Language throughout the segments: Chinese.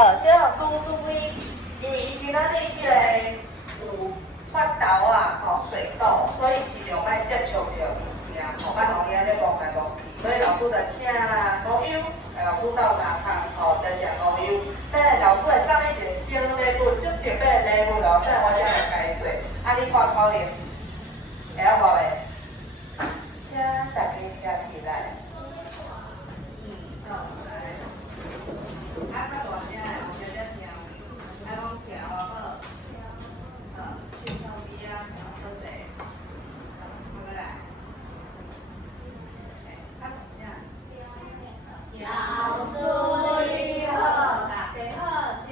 好，小老师注意，因为今仔日迄个有发豆啊，吼水痘，所以尽量莫接触着物件，吼，莫互伊安尼摸来摸去。所以老师就请无忧，老师到哪看，吼，就请无忧。等下老师会送你一个小礼物，足特别的礼物咯，等下我才来解说。啊，你看考验，会晓无袂？请大家站起来。好，来。啊，较大声的，有听得听？啊，拢听好好。去上边啊，好势。好来。啊，大声。老师你好，大家好，请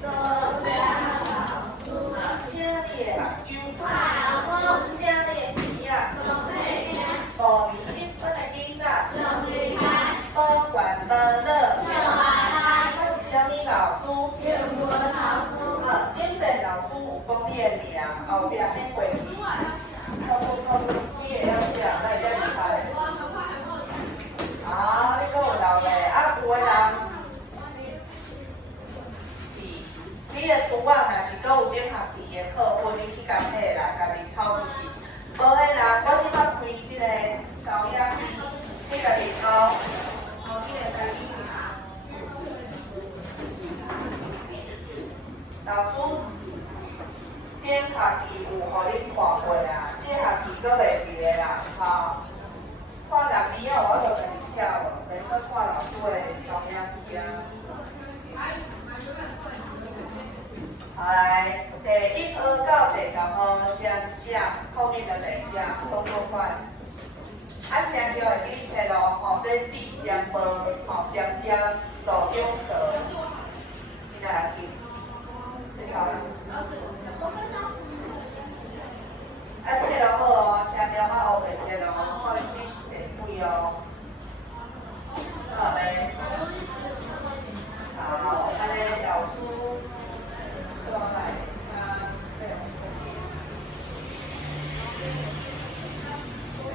坐坐下。请你的目睭看，老师，请你的鼻啊，无面亲，我来囡仔，多管多乐。我是啥物老师？英文老师。英文老师有讲你的名，后壁免过去。你会晓写，那会较厉害。好，你阁有留咧，啊有诶人，你的图案若是阁有点合意的课本，你去甲摕来，家己抄进去。无诶人，我即摆开即个高压机，你家己抄，后你就家己。老师，边学期有互恁看过啊，这学期阁袂记诶啦，吼。看六年后，我就跟你写无，免阁看老师的高压机啊。好来，第1号到第10号先写，后面的再写，动作快。啊，先就会给你摕咯，吼，这地江波，吼江江，路中蛇，你来记，你好。啊，摕落好哦，先了我后面摕咯，看你几哦。好嘞。好，安尼老师过来啊，对。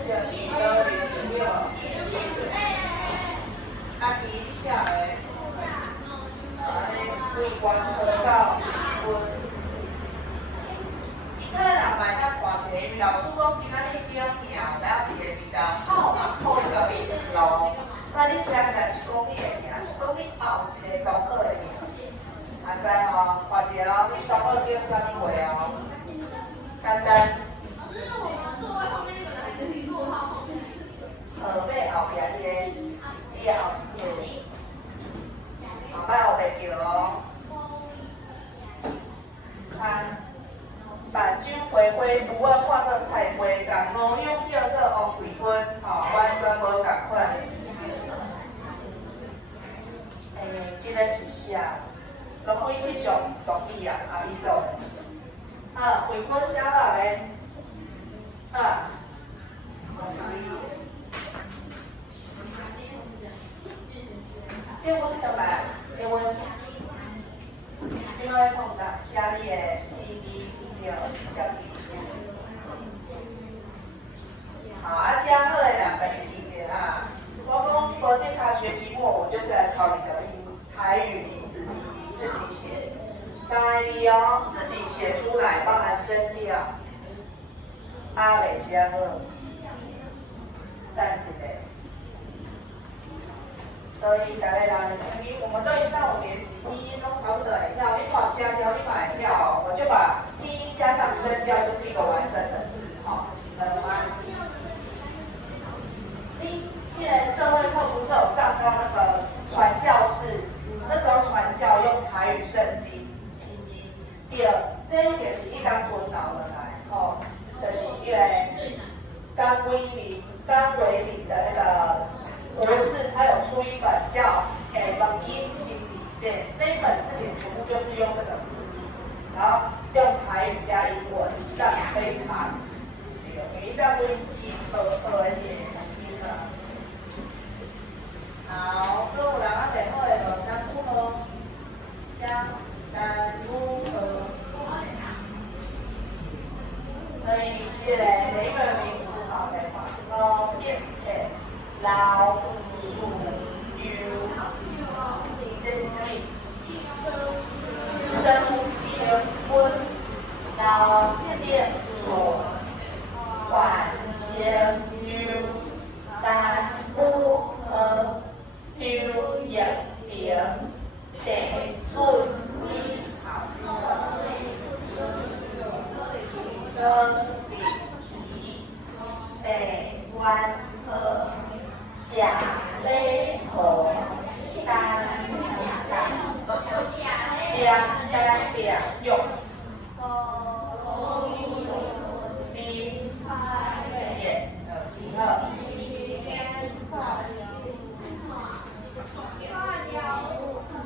1、2、3、4、5、6。啊，记一下嘞。安尼规关河到分。伊可能买到大题，老师讲今仔日几点名，然后伫个味道好嘛，好伊就变咯。所以你听起来是讲你的名，是讲你后一个同学的名。啊，知吼，看一个咯，你同学叫啥物话哦？简单。后尾后壁伊个，伊个后一个，后摆后袂叫哦。看。板菌回归不问换做菜龟，港五用叫做王桂芬，吼，完全无共款。这个是啥？落去迄种作业啊，阿姨做。桂芬写落咧，英文怎么办？英文，另外碰到写你的 CD。好，啊，写好的人家己记者啊。我讲无这卡学期末，我就是来考你的台语名字，你自己写3个字哦，自己写出来，包含声调。啊，袂写好，等一下。所以大家人，我们都已经到5年级，低音都差不多会跳，你考下调，你买跳哦，我就把低音加上声调，就是一个完整的字，好，记得了吗？现在社会课不是有上到那个传教士，那时候传教用台语圣经拼音，第二，这一点是一当滚脑的来，吼，就是因为甘伟林的那个。博士他有出一本叫《文音心理店》，那一本字典全部就是用这个拼音，然后用台语加英文，这样可以查。每一张就拼而写拼了。好，各位人啊，最好的就相符合，相符合。所以这个每个人名字好的话，都变诶。老鼠 U， 这是什么？平地准高地地湾河甲类河单代表用兵也集合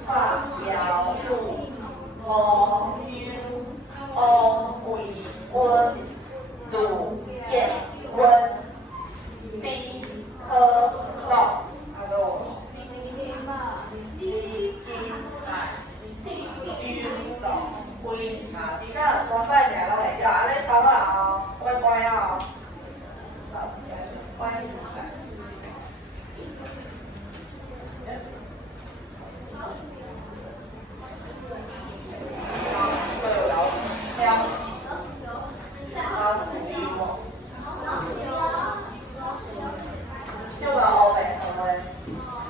发表路黄优欧为温鲁彦温兵科动其他装扮名拢会叫，安尼抄啊哦，乖乖哦。好，乖。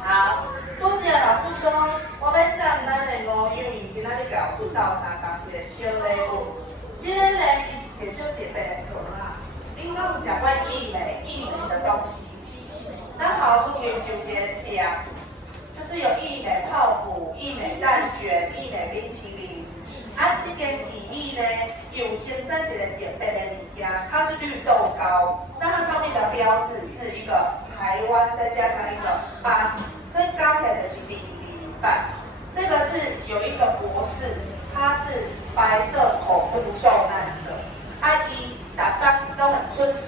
好，拄则老师讲，我要送咱的吴幼仪今仔日教书斗相共一个小礼物。这个呢，伊是一个足特别的糖啊。恁敢有食过益美的东西？咱头厝研究一个店，就是有益美泡芙、益美蛋卷、益美冰淇淋。啊，这间益美呢，有生产一个特别的物件，它是绿豆糕。那它上面的标志是一个台湾，再加上一个班。所以刚才的是第一半，这个是有一个博士，他是白色恐怖受难者，伊打算都很春奇，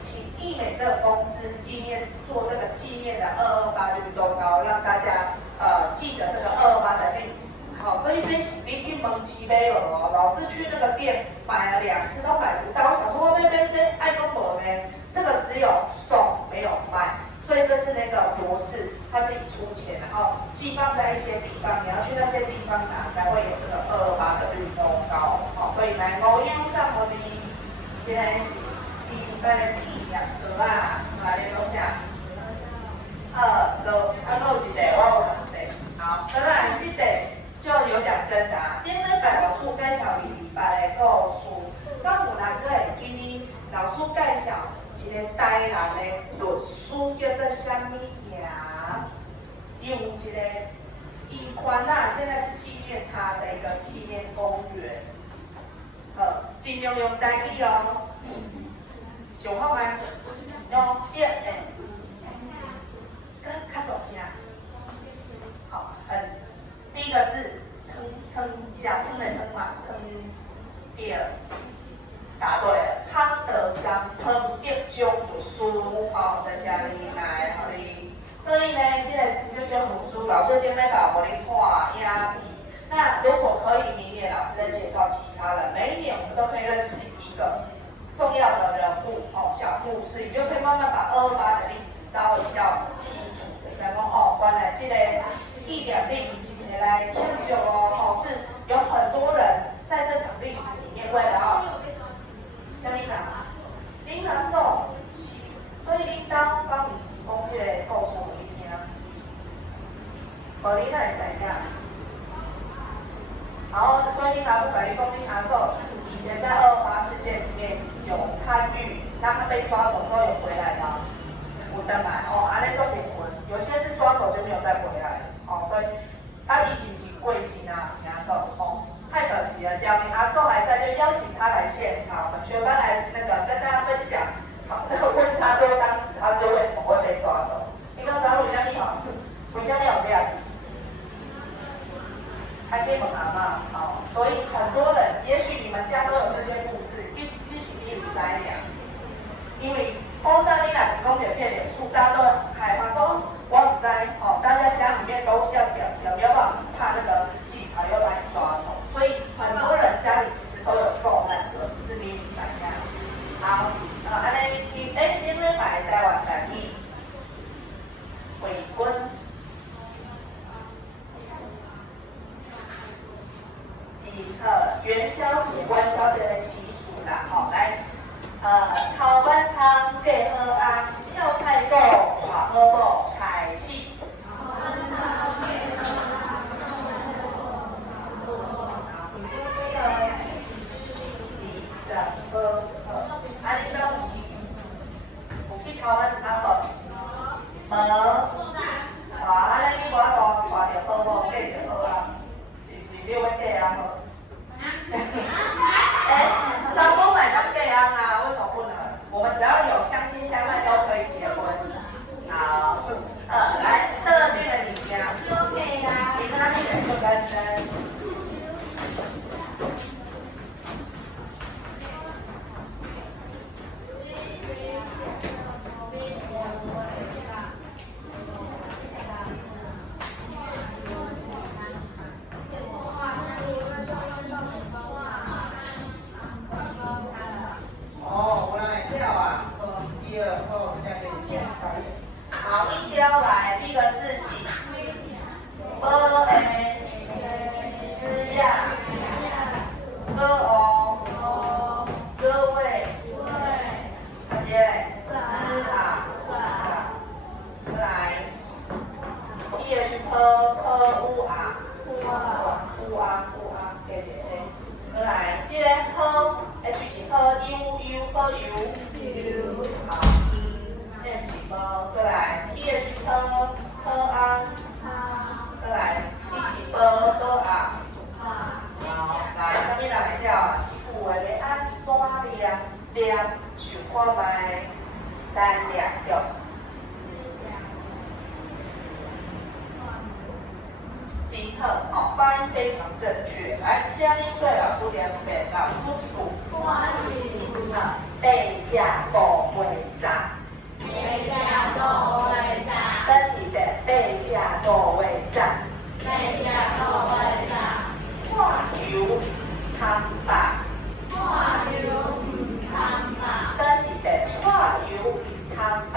请益美这个公司纪念做这个纪念的228绿豆糕，让大家记得这个228的历史。好，所以这是你去问七杯了哦，老师去那个店买了2次都买不到，我想说我买这爱公婆呢，这个只有送没有卖。所以这是那个博士他自己出钱，然后寄放在一些地方，你要去那些地方拿才会有这个228的绿豆糕。好，所以来吴幼上我的现在是第一班的第2个啦，来联络下。有一个我有2个，好，再来这个就有奖征答。顶礼拜老师介绍礼拜的故事，敢有人佫会记哩？老师介绍。一个台南的律师叫做啥物名？有一个医馆啊，现在是纪念他的一个纪念公园。尽量用台语哦。想好吗？用1跟较大声。好，第一个字，汤，食汤的汤嘛，汤。第二。答对了，汤德章汤德中读书，好，在下里来，好哩。所以呢，这个就读书，老师今天把我们画押题。那如果可以，明年老师再介绍其他人。每一年我们都可以认识一个重要的人物，小故事，你就可以慢慢把228的历史稍微比较清楚的，然后原来这个一点历史来庆祝哦，是有很多人在这场历史里面为了什么人？领人做，所以领导帮你提供这个故事给你听，无你哪会知影？好，所以领导不管你讲你哪做，以前在228事件里面有参与，当他被抓走之后有回来吗？有回来哦，安尼做结婚，有些是抓走就没有再回来了，哦，所以他以前是贵姓啊，名做哦。太可惜了，假如阿寿还在，就邀请他来现场，我们全班来跟大家分享。好，那我问他说，当时他是为什么会被抓走？你刚刚为什么好？为什么有这样？还可以问阿妈，好，所以很多人，也许你们家都有这些故事，就是你不知呀。因为高山你若是讲到这个脸书，大家都害怕说，我不知，大家家里面都要要怕那个警察要把你抓走。所以很多人家里其实都有受难者，只是你不知呀。好，安尼恁咧买台湾台语回归，元宵节、元宵节的习俗啦，好来，头班餐过好安，跳菜鼓，带好宝，开始。哪里来做单单？哦，我来跳啊！一二后下面前导演。好，一雕来，第一个字起。滋呀，歌哦，歌位，而且滋啊，再来，第二是乌啊，对，再来，这个H 是好，M 是无，再来，第二是好安，再来，第是好啊。好，来，下面来跳啊，有诶要安怎练，想看卖单练着。极特好，发音非常正确。来，下面对老师两遍，老师数。好，背架高位站。单起的背架高位站。画油汤白。单起的画油汤白。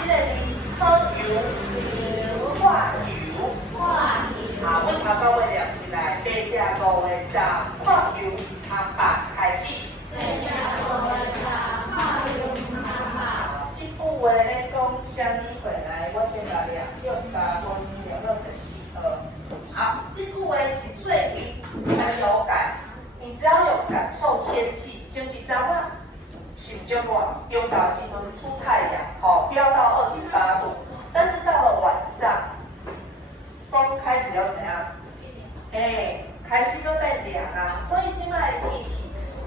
这个是喝油。画油，好，阮头到尾念起来，八只5个站，画油汤白开始。这句话咧讲啥物话来？我先来念，用加分264。好，这句话是最易很有感，你只要有感受天气，前一早啊，心就热，中昼时阵出太阳，飙到28度。但是到了晚上，风开始要怎样？开始要变凉啊！所以今摆的天气，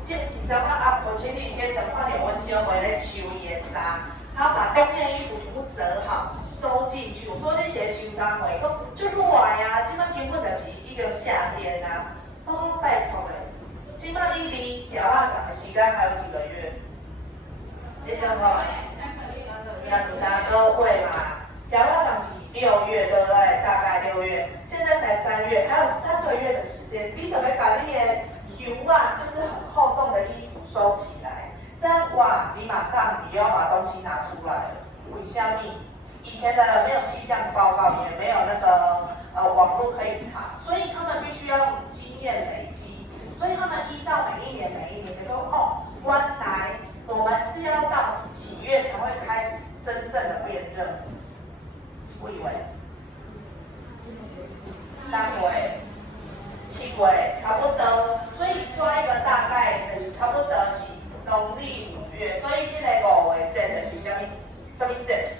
前一阵啊晡前几天，等看到阮小妹咧收伊的衫，她把冬天衣服全部折好，收进去。我说你是收衫回，讲就热呀，今摆根本就是已经夏天啊！我拜托咧，今摆你离食肉粽的时间还有几个月？你想看？2、3个月嘛。食肉粽是6月，对不对？大概6月，现在才3月，还有3个月的时间。你准备把你的油啊，就是很厚重的衣服收起来，这样哇，你马上你又要把东西拿出来了。为什么？以前的没有气象报告，也没有那个网络可以查，所以他们必须要用经验累积。所以他们依照每一年，比如说原来我们是要到几月才会开始真正的变热。我以为3月、7月差不多，所以抓一个大概就是差不多是农历5月，所以这个5月节就是什么节？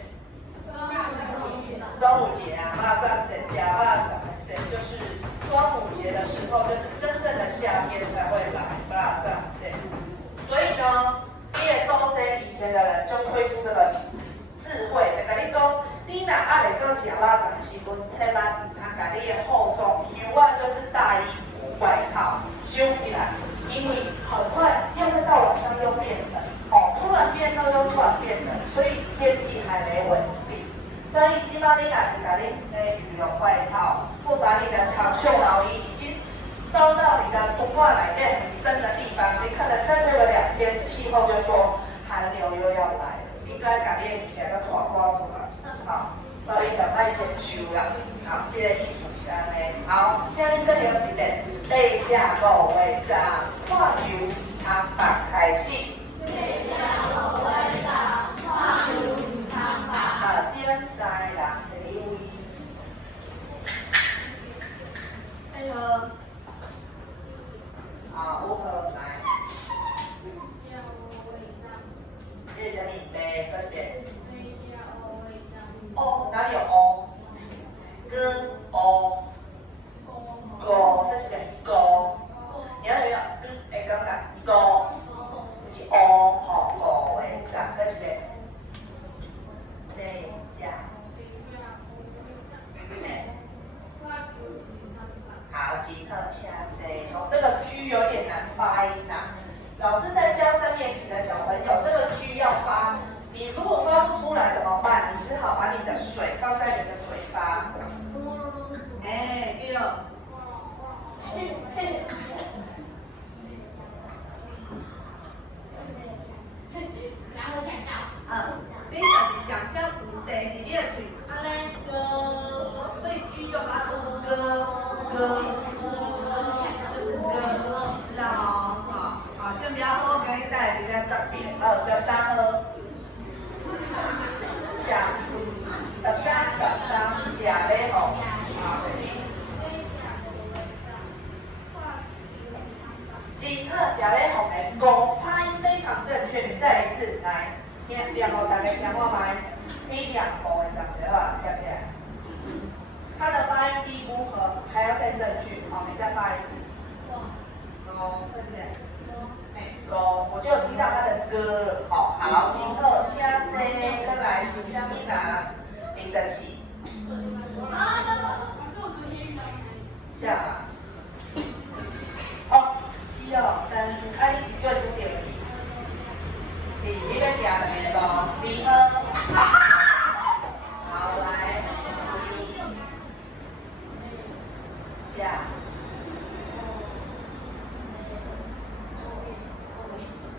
端午节啊，肉粽节、吃肉粽节就是端午节的时候，就是真正的夏天才会来肉粽节。所以呢，第二周生以前的人就推出这个智慧，就跟你讲。你若爱来到食肉粽的时阵，千万唔通把你的厚重袖啊，就是大衣服、外套收起来，因为很快又会到晚上又变冷，突然变热又突然变冷，所以天气还没稳定。所以今摆你若是把你的羽绒外套，或把你的长袖毛衣已经收到你的裤袜里面很深的地方，你可能再过了2天，气候就说寒流又要来了，应该把你的物件都拖出来。好，所以就爱先收啦。好，这个意思是安尼。好，现在再聊一点，内价5个站，画油汤白开始。点菜啦，第一位。配合。好，5个来。这是什么？快点。哪里有哦？跟哦，狗，这是个狗。你要有没有？会感觉狗，就是哦，狗。歌，就是歌，知道哦，好，先不要喝，给你带几天13喝，讲13假嘞吼，好，金鹤假嘞吼的5发音非常正确，你再来一次，来，两个大家听我麦，比两个的长得好，对不对？它的发音低不和，还要再正确，好，你再发一次。快点。我就有听到他的歌了，好，金鹤请坐，再来是啥物啦？24。下嘛。是哦，但是你就读点而已。你要听两个，金鹤。好，来。下。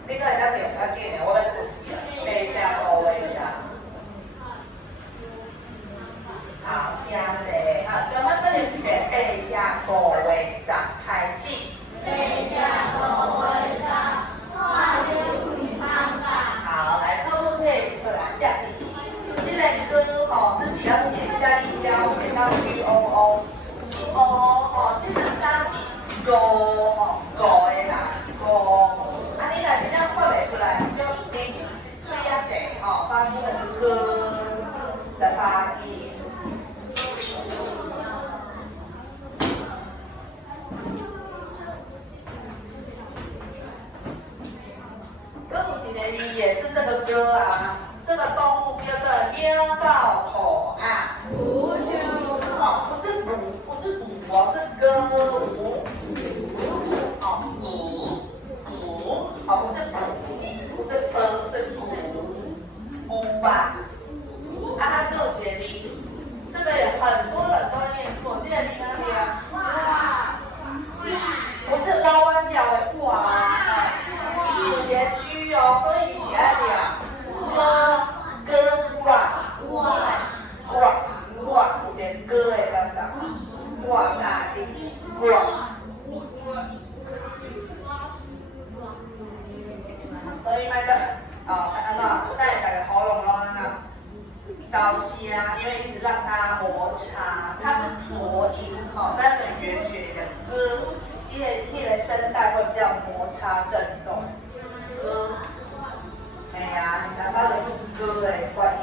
你个会当袂较紧的，我来做白加乌的呀。好，请坐。咱们这里是白加乌的展开始。白加乌的展，看你会方法。好，来课文可以下题。这个歌自己要写下音标，写到 GOO。这个三是高的啦，高。你若真正看袂出来，就你嘴要闭，发出的歌的发音。歌有一个语也是这个歌啊，这个动物叫做喵到头啊。不是鼓是歌舞。不是不是是鼓吧？它只有节律，这个也很多人都念错，记得你那里啊？不是哇哇叫的哇，是前句哦，所以你写在歌跟哇，有一个歌的感觉，哇大的哇。所以那个带大家喉咙烧声，因为一直让它摩擦，它是浊音，在那个圆曲里的歌，那个声带会比较摩擦震动。歌，你才发觉是歌的发音。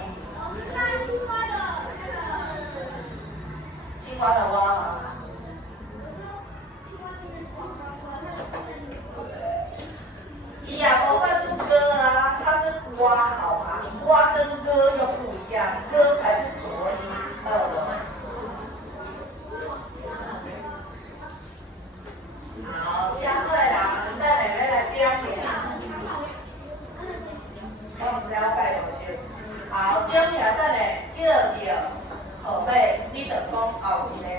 青蛙的蛙吗？不会是歌啊，它是蛙，好吗？蛙跟歌又不一样，歌才是浊音。好，相对啦，带妹妹来讲一下。我唔知我介绍先。好，讲起来等下叫后尾，你就讲后一个人，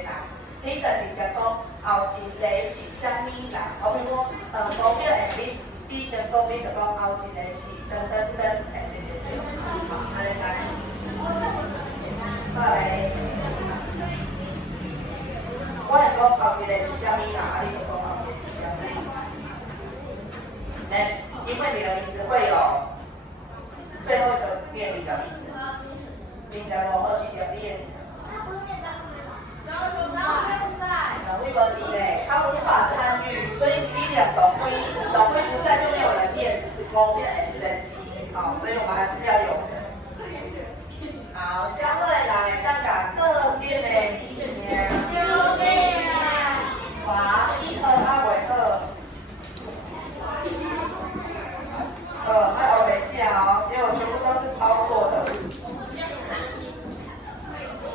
你就直接讲后一个是啥物人？无叫下你先讲，你就讲后一个是等，对，好，安尼来。再来，我会讲后一个是啥物人，你就讲后一个是啥物人。因为你的名字会有最后一个念你的名字，名字25是念。微博里嘞，他无法参与，所以第2董辉不在，就没有人念5变人机，所以我们还是要有。好，相对来，大家各边的念，华1、2、阿伟2，还有没下结果全部都是抄错的。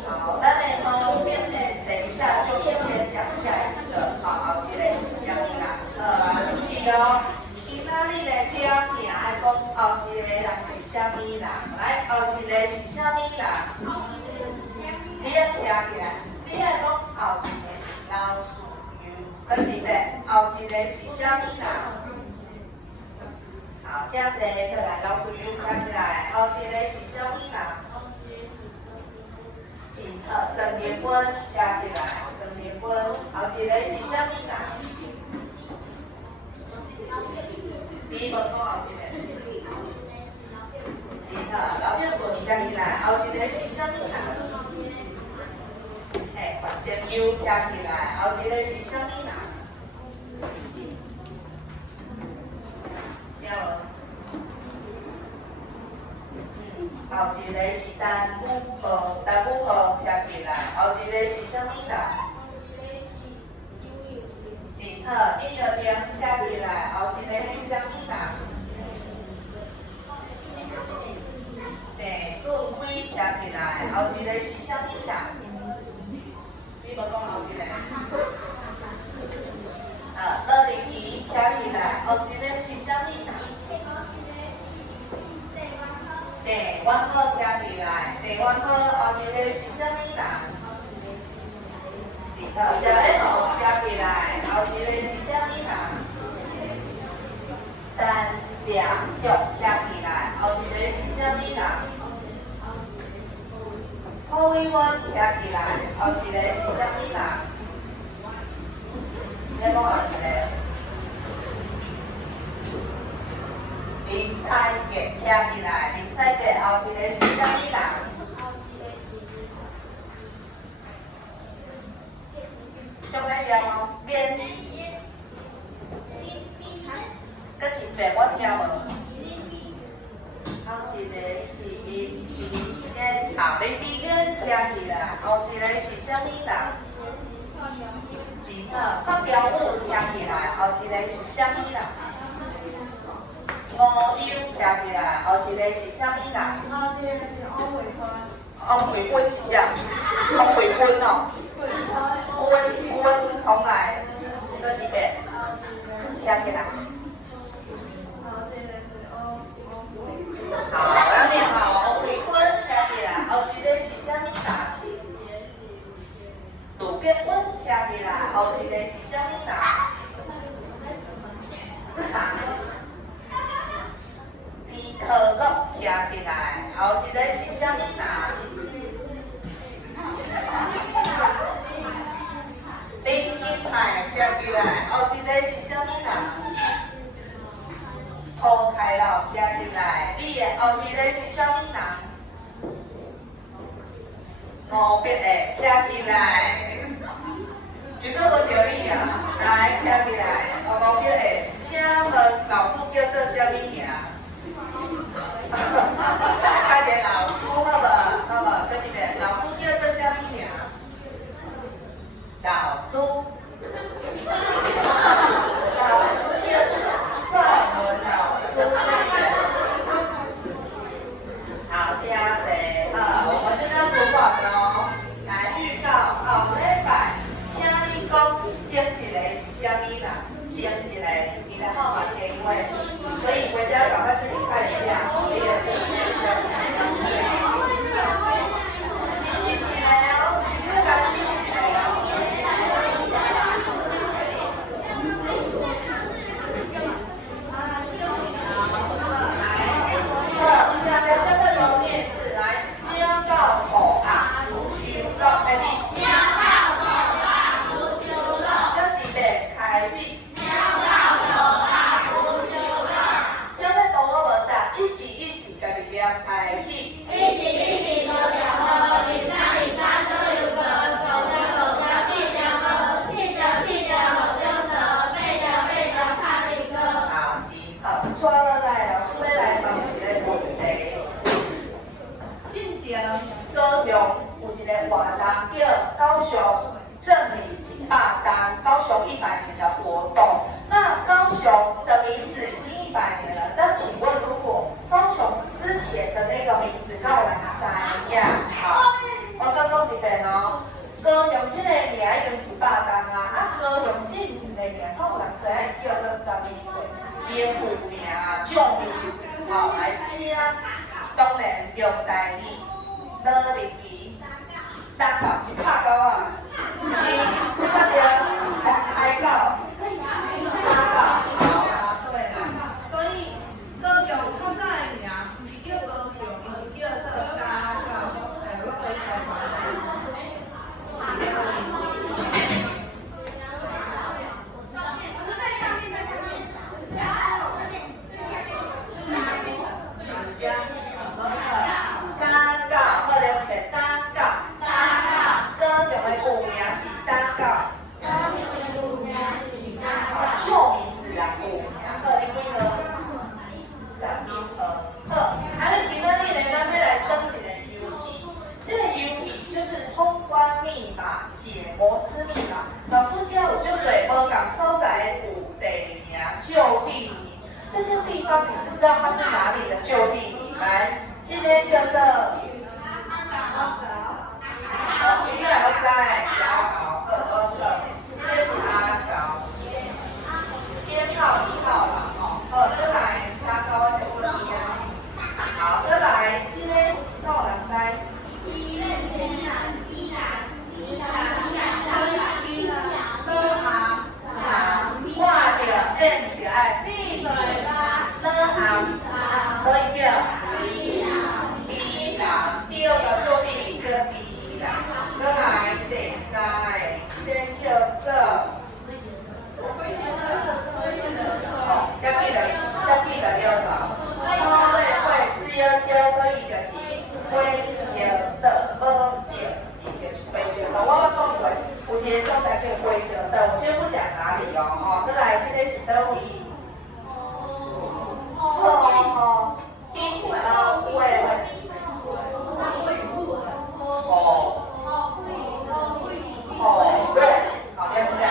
好，咱们后面等一下就先讲下一个，好，这个是啥物啦？注意哦，今仔日的点名爱讲后一个人是啥物人，来，后一个是啥物人？你要听起来，你要讲后一个是老师，可是咧，后一个是啥物人？好，请坐，再来老师看起来，后一个是啥物人？整年分写起来，整年分婚，后一个是啥物啦？你无讲后一个。是好，老表顺加起来，后一个是啥物啦？哎，反正又加起来，后一个是啥物啦？了无？后一个是单母号，单母号加起来，后一个是啥物啦？真好，你着点加起来，后一个是啥物啦？顺规加起来，后一个是啥物啦？你无讲后一个。乐龄仪加起来，后一个是啥物啦？地湾号加起来，地湾号后一个是啥物啦？食咧号加起来，后一个是啥物啦？单点脚加起来，后一个是啥物啦？好利湾加起来，后一个是啥物啦？你讲后一个？林彩杰加起来，林彩杰后一个是啥物啦？什么样？面？搁一遍我听无。后一个是林皮根，林皮根加起来，后一个是啥物啦？真好，串标舞加起来，后一个是啥物啦？五优加起来，后一个是啥物啦？后一个是欧培芬。欧培芬是啥？欧培芬哦。温重来，搁一遍，加起来。好，我要念好，欧培芬加起来，后一个是啥物啦？杜结温加起来，后一个是啥物啦？皮可乐加起来，后一个是啥物啦？冰金牌加起来，后一个是啥物啦？红海老加起来，你的后一个是啥物啦？五笔的加起来，如果无着你啊，来加起来，五笔的，请问老师叫做啥物名？快点，老师，好无？搁一遍，老师叫做啥物名？老师，老师叫范文老师。好，加谁？我们这张主管哦，来预告后礼拜，请你讲前一个是啥物啦？前一个你的号码前一位，所以回家赶快自己看一下，你的前一位。新一个哦，要讲新一个哦。下面这个由念字来，喵到口啊，修到开始。喵到口啊，修到。要几遍开始？喵到口啊，修到。下面同我们打一起，家己念开始。一起，多条河，一山都有个，口条，屁条，口就舌，背条，唱一歌。好，记好，刷落来了，出来帮一个问题。进前高雄有一个活动叫高雄正礼100单，高雄100年的活动。那高雄的名字已经100年了，那请问如果高雄之前的那个名字跟我们怎样？好，我刚讲一遍哦。高雄这个名已经100单啊，高雄进前的名，看有人知影叫做啥物货？伊的副名啊，种名，好来请，当然用台语。乐龄仪，单到100高啊，是拍着还是开高？开高，好，对啦。所以高雄较早的名不是叫高雄，伊是叫做大高雄，我会开告。旧名字人物，然后因为呢，好，还是今仔日呢，咱要来算一个游戏。这个游戏就是通关密码、解摩斯密码。老师教有就对，无共所在有地名、旧地名，这些地方你知不知道它是哪里的旧地名？来，这边叫做你哪个在？这个是阿高。编号1号啦，好，再来加高我小问题啊。好，再来，这个到人知。画着 M 就爱 B 嘴巴，所以叫 B 啦，第二个做地名叫 B 啦。再来第三个，这个叫做。要记得了吧？会是要修，所以就是会修的，无对，伊就是会修的。我讲过，有一个所在叫会修的，我先不讲哪里哦，再来这个是倒位。一起到会。对，好，要是这样，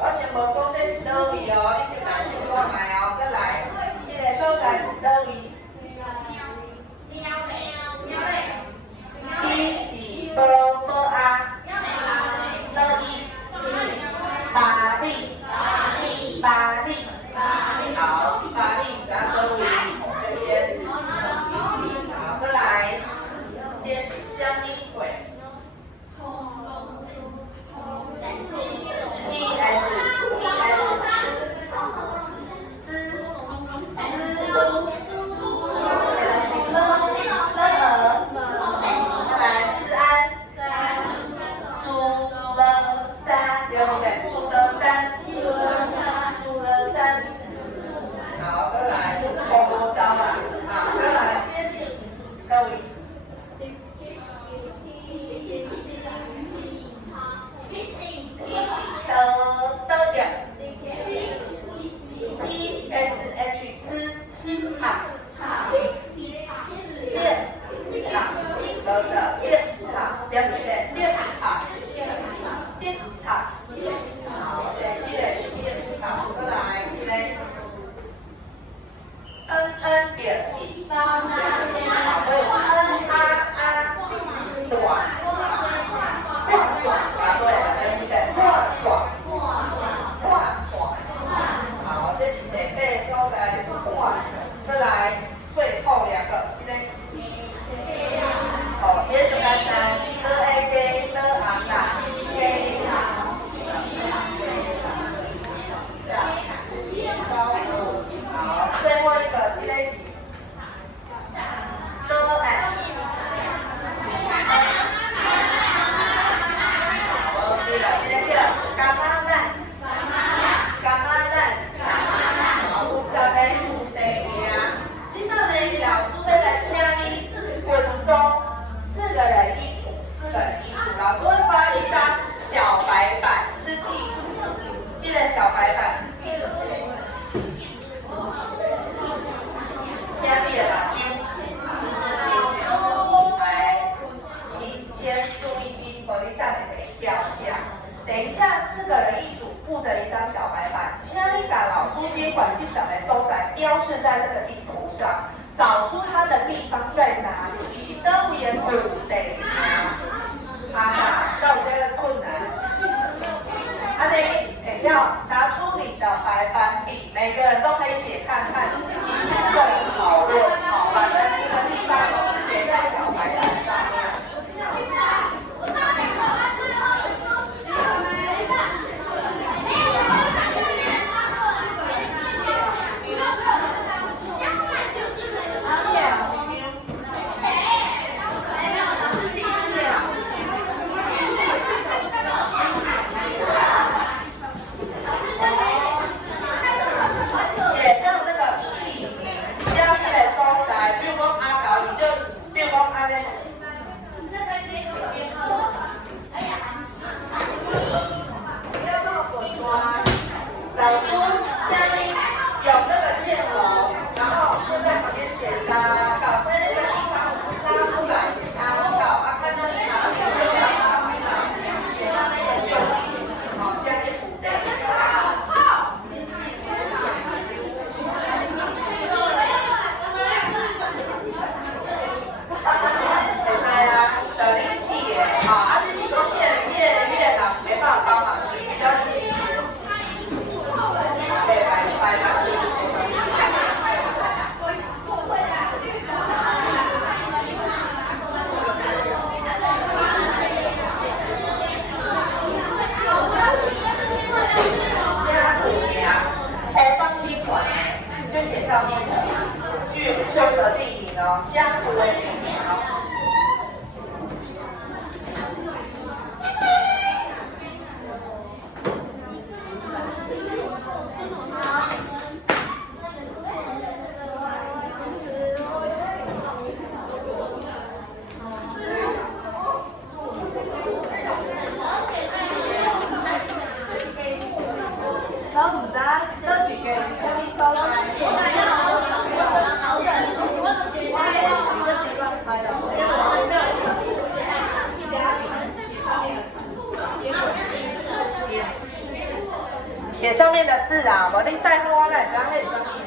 我先无讲这是倒位哦，你先来想看卖哦，再来，这个所在是倒位。伊是无啊，倒伊，巴黎，好，巴黎咱倒位，这些，好，再来，这是什么会？好，再来就是红锅烧啦，好，再来这是各位。得点 ，PSH 之场，练场，的练场，标记的练场，好，对，这个是练场，再来这个 NN 点是好，对，NRR 短。对，这个换爽，好，这是第8所在的换，再来最后2个，这个好，这就简单，LAG 好，最后一个这个是干妈蛋，好，有10个地名。今仔日老师要来请你分钟4个人一组，老师会发一张小白板，是地图，这个小白板是地图。请你的老师，来，请先注意听，我你等下标下。等一下，4个人一组，附着一张小白板，请你把老师监管进展的所在标示在这个地图上，找出它的地方在哪里，以及倒位的地名。到这个困难，你要拿出你的白板笔，每个人都可以写看看，自己个人讨论，好，把这4个地方写在小白板上面。写上面的字啊，无你带好我来知影迄是啥物。